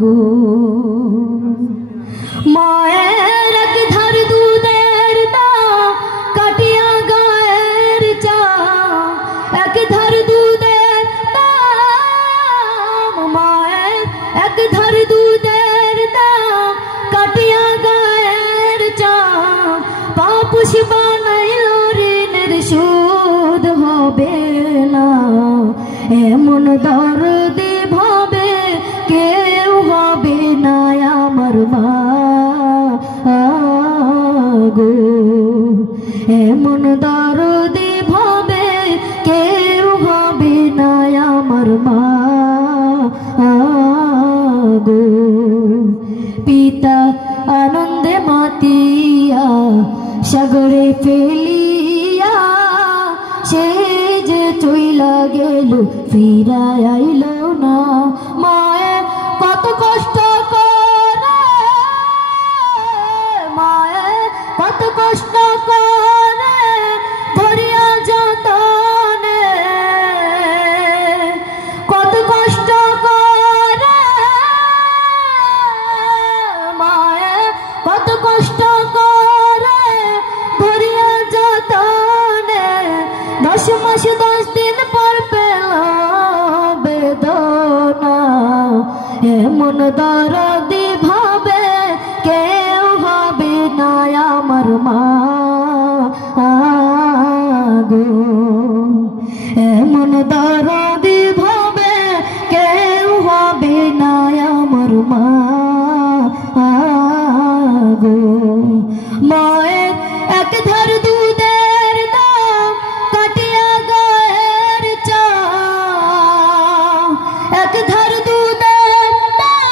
গো মায়ের এক ধার দুধের দাম কাটিয়া গায়ের চা এক ধার দুধের দাম মায়ের এক ধার দুধের দাম কাটিয়া গায়ের চা পাপুষ বানাইল ঋণের শোধ হবে না এমন দরদে ভাবে কেউ হবে না আমার মা গো এমন দরদে ভাবে কেউ হবে না আমার মা গো পিতা আনন্দে মাতিয়া সাগরে ফেলিয়া সে যে চইলা গেল ফিরা আইল না মায়ের কত কষ্ট করে মায়ের কত কষ্ট করে ধরিয়া যতনে কত কষ্ট করে মায়ের কত কষ্ট করে ধরিয়া যতনে 10 মাস 10 দিন পর পেলাম বেদনা এমন দরদি ভাবে কেউ হবে না আমার মা গো এমন দরদি ভাবে কেউ হবে না আমার মা গো মায়ের এক ধার দুধের দাম কাটিয়া গায়ের চা এক ধার দুধের দাম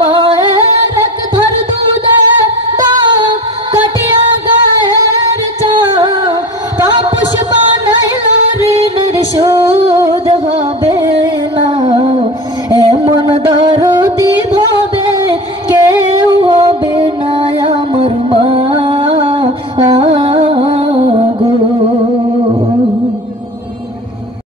মায়ের এক ধার দুধের দাম কাটিয়া গায়ের চা তাপস বানাইল ঋণের শোধ হবে না এমন দরদি